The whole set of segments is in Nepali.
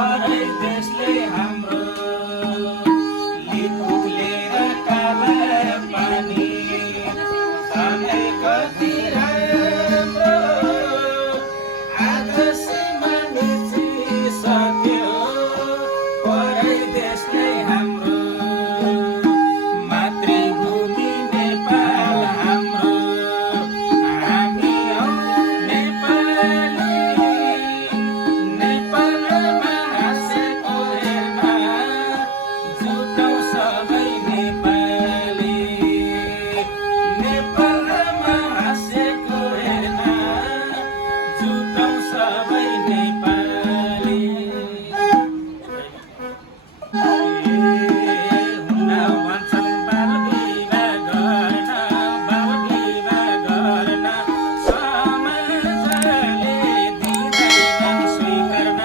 परै देशले हाम्रो लिपुलेर काला पानी सधैँ कति राम्रो आदर्श मानिसिसक्यो परै देशले हाम्रो मातृभूमि नेपाल हाम्रो हामी हौ नेपाली नेपालमा हाँसेको हेर्न जुटौँ सबै नेपाली नेपालमा हाँसेको हेर्न जुटौँ सबै नेपाली हुन भन्छन् बाल विवाह गर्न समाजले दिँदैनन् स्वीकार्न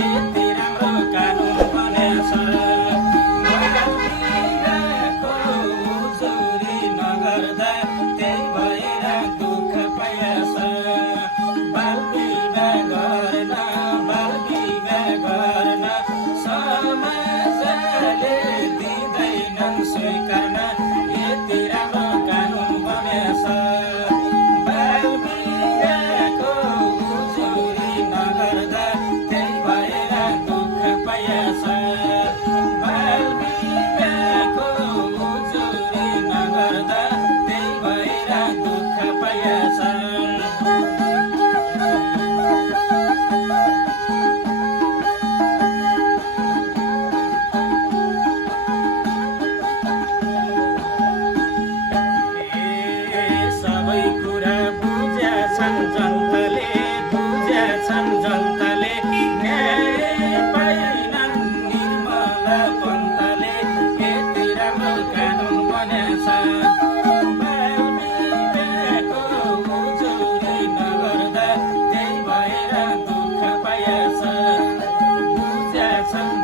यति राम्रो कानुन बनेछ बाल विवाहको उजुरी नगर्दा त्यही भएर दुःख पाएछ बाल विवाह गर्न समाजले दिँदैनन् स्वीकार्न यति राम्रो कानुन बनेछ बाल विवाहको उजुरी नगर्दा त्यही भएर दुःख पाएछ बाल विवाहको उजुरी नगर्दा त्यही भएर दुःख पाएछ सबै कुरा बुझेछन् जनताले न्याय पाइनन् निर्मल पन्तले यति राम्रो कानुन बनेछ बाल विवाहको उजुरी नगर्दा त्यही भएर दुःख पाएछ बुझेछन्